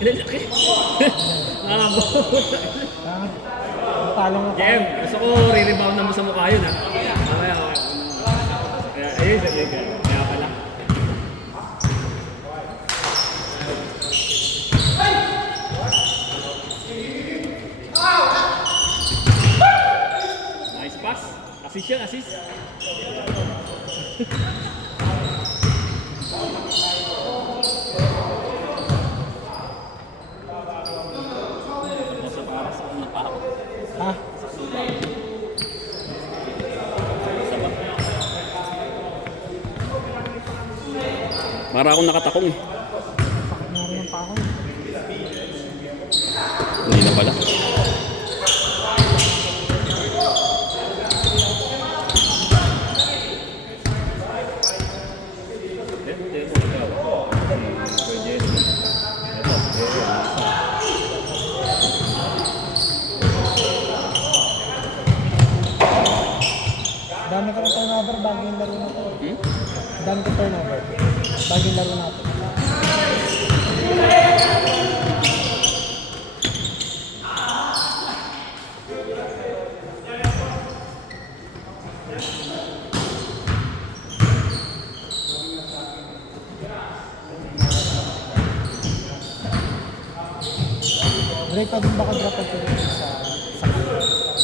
Ilalaki. Talong ako. Jem, gusto ko re-rebound naman sa mukha yun ha. Mamaya, kaya, ayun, kaya pala. Nice pass. Assist yan, assist. Ha? Para akong nakatakong eh. Sakit na rin ang pako. Hindi na pala. Dami ka rin turnover bago yung laro na to. Dami ka turnover bago yung laro natin. Ray, pa din baka drop ang tuloy sa sakit.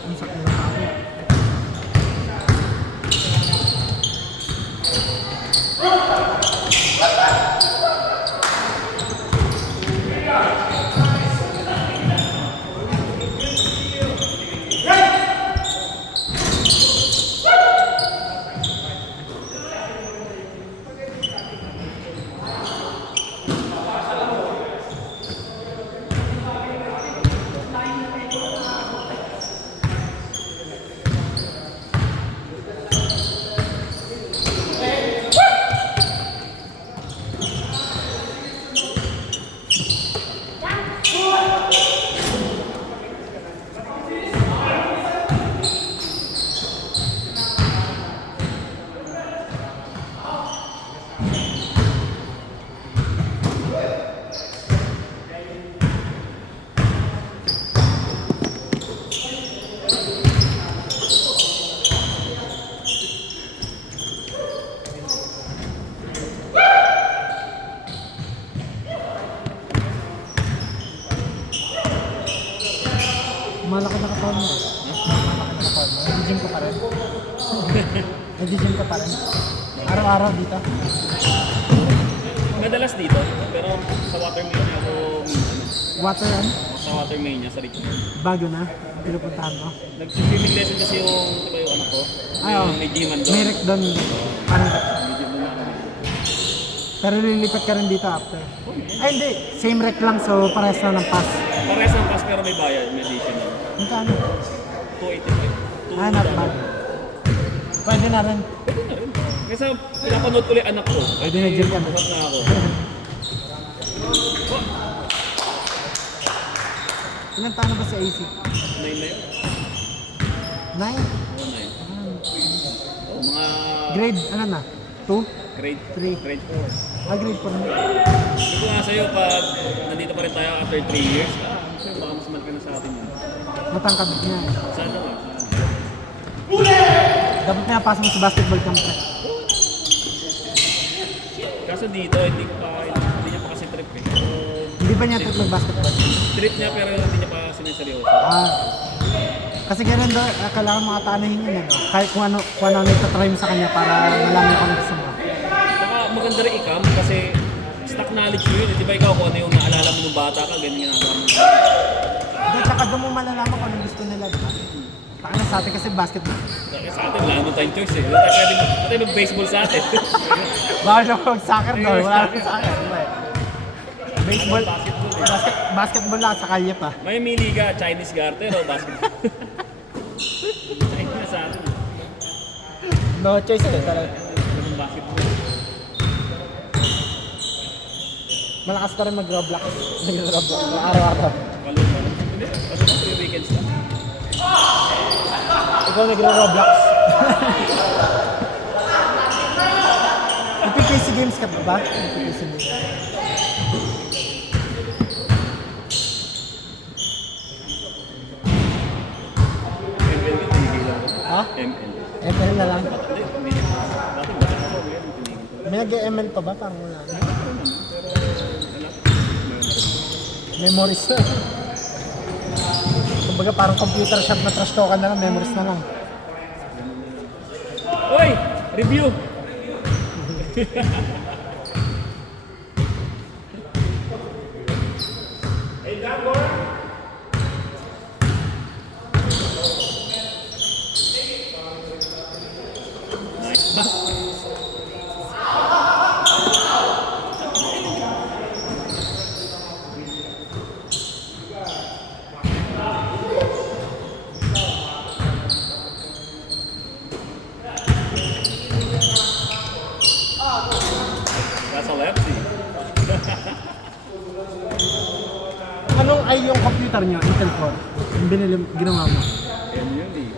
Ang sakit na ako. Malaki na katawan mo. Malaki na katawan mo. Nag-gym ka pa rin. Nag-gym ka pa rin. Araw-araw dito. Madalas dito, pero sa Watermania ako Water yan? sa Watermania sa Richmond. Bago na. Pinupuntahan mo. Nag-swimming lesson kasi yung, di ba yung anak ko? Ay, oh. May gyman doon. May rec doon. Parang May gym doon ako. pero lilipat ka rin dito after. Ay hindi. Same rec lang so parehas na ng pass. Parehas ng pass pero may bayad, may additional. Magkano? 285. Ah, not bad. Pwede na rin. Pwede na rin. Kasi pinapanood ko ulit anak ko. Pwede na gym ka na. Bukat na ako. Ilan taon na ba si AC? 9 na yun. 9? Oo, 9. Oh, mga Grade, ano na? 2? grade 3? grade 4. Ah, grade 4 na. Hindi ko nga sa'yo, pag nandito pa rin tayo after 3 years, sa'yo baka mas malaki na sa atin yun. Matangkad niya. Sana nga. Dapat na pasok mo sa basketball camp. Kaso dito, hindi niya pa kasi trip eh. So, Hindi ba niya trip mag-basketball? trip niya pero hindi niya pa siniseryoso. Ah. Kasi ganun daw, kailangan mga tanahin yun. Ano? Kahit kung ano nagtatry mo sa kanya para malaman kung ano gusto mo. Saka maganda rin ikam kasi stock knowledge mo yun. Di ba ikaw kung ano yung naalala mo nung bata ka, ganyan ginagawa mo. Hindi, tsaka doon mo malalaman kung anong gusto nila. Diba? Taka sa atin kasi basketball. Sa atin, wala naman tayong choice eh. Wala tayo mag-baseball sa atin. Baka siya mag-soccer daw. Wala rin soccer. Diba? Baseball, Basketball eh. basketball lang sa kalye pa. May miliga, Chinese garter o basketball. Chinese na sa atin. No choice eh talaga. Ganun basketball. Malakas pa rin mag-Roblox. Nag-Roblox. Araw-araw. Kalong. Hindi, ano na, 3 weekends lang. Ikaw nag-Roblox. Nag-PC games ka pa ba? Nag-PC games. ML, tinigil lang ko. Ha? ML. ML na lang. Hindi, hindi. Dati ba ako, ngayon, tinigil ko. May nag-ML pa ba? Parang wala. Pero wala. Memories na. Kumbaga parang computer shop na trash talk na lang, memories na lang. Oy! Review! Nice. That's a lefty. Anong ay yung computer nyo? Intel Core? Yung binili, ginawa mo? Yan yun eh.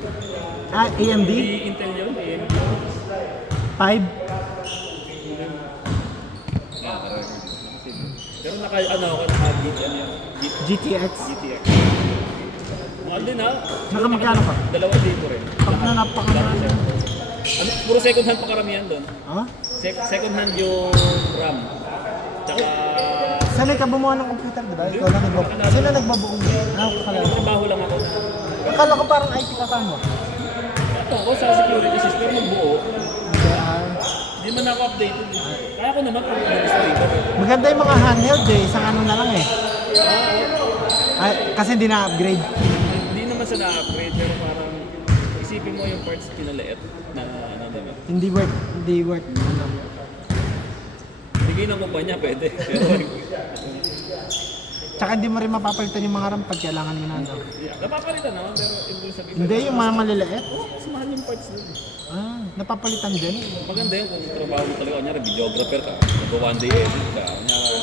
Ah, AMD? Di Intel yun, AMD. 5? Pero ano ako, naka-beat ano yan. GTX? GTX. Mahal din ha. Nakamagkano ka? 2,000 rin. Pag na napakamahal. Ano, puro second hand pa karamihan doon. Ha? Second hand yung RAM. Tsaka, Sanay ka bumuha ng computer, di ba? Ikaw lang nagbabuo. Sino nagbabuo mo? Ah, akala ko. trabaho lang ako. Akala ko parang IT ka mo. Ito ako sa security system magbuo. Ah, Hindi man ako updated. Kaya ko naman kung mag-streamer. maganda yung mga handheld eh. Isang ano na lang eh. Ay, kasi hindi na-upgrade. Hindi naman siya na-upgrade pero parang isipin mo yung parts pinaliit na ano diba? Hindi worth. Ano. Bigay ng kumpanya pwede. Pero Tsaka hindi mo rin mapapalitan yung mga RAM pag kailangan mo na ano. yeah, napapalitan naman pero hindi sabihin. Hindi, yung mga maliliit. Mas mahal yung parts nun. Ah, napapalitan din. Maganda yun kung trabaho mo talaga. Kunyari, videographer ka. Nag-one day edit ka. Kunyari,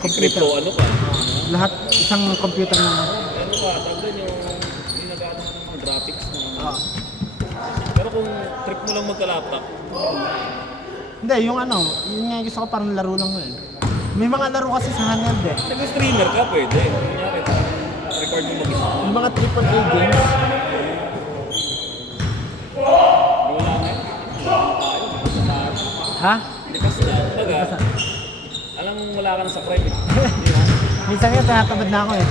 nag-crypto ano ka. Lahat isang computer na. Ano ka, tawag doon yung hindi nag-ano ng mga graphics na ano. Ah. Pero kung trip mo lang magka-laptop, Hindi, yung ano, yun nga yung gusto ko parang laro lang mo eh. May mga laro kasi sa handheld eh. nag-streamer ka pwede. Kunyari, record mo mag-isa. Yung mga AAA games, Wala na yun. Tayo, likas na tayo. ha? Likas na. Kumbaga, alam mo wala ka na sa private. Minsan nga tinatamad na ako eh.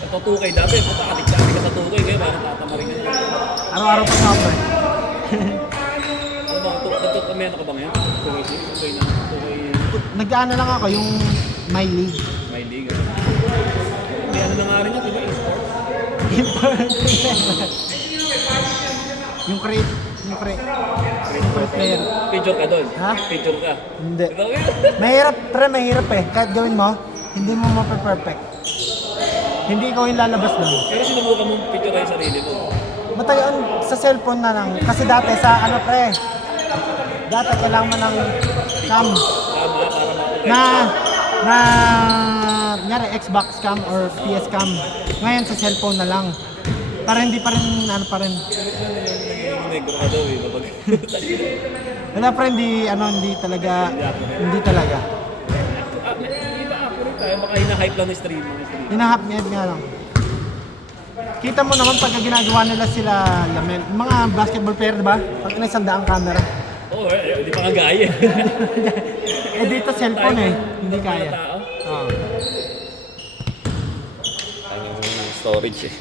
Ito 2K dati, puta adik-adik ka sa 2K, kaya parang tatamarin ka nyo. Araw-araw pa ako eh. Ano ba, may ano ka ba ngayon? 2K na, 2K Nag-ano lang ako, yung My League. may liga. May ano na nga rin yun, di ba? E-sports. yung create player. Picture ka doon? Ha? Picture ka? Hindi. Ikaw yun? Mahirap eh. Kahit gawin mo, hindi mo mape-perfect. Hindi ikaw yung lalabas doon. Pero sinubukan mong picture yung sarili mo. Matagal sa cellphone na lang. Kasi dati sa ano pre, dati kailangan mo ng cam Tama, para makulit. nyari Xbox cam or PS cam. Ngayon sa cellphone na lang. Para hindi pa rin, ano pa rin. Negro ka daw eh, kapag Wala pa rin, hindi talaga. Hindi ba accurate tayo? Baka hina-hype lang ng stream. Hinahap niya nga lang. Kita mo naman pagka ginagawa nila sila Lamel. Mga basketball player, di ba? Pag inasandaang camera. Oo, hindi pa kagaya. Eh dito cellphone eh. Hindi kaya. Tao. Oo. Ang storage eh.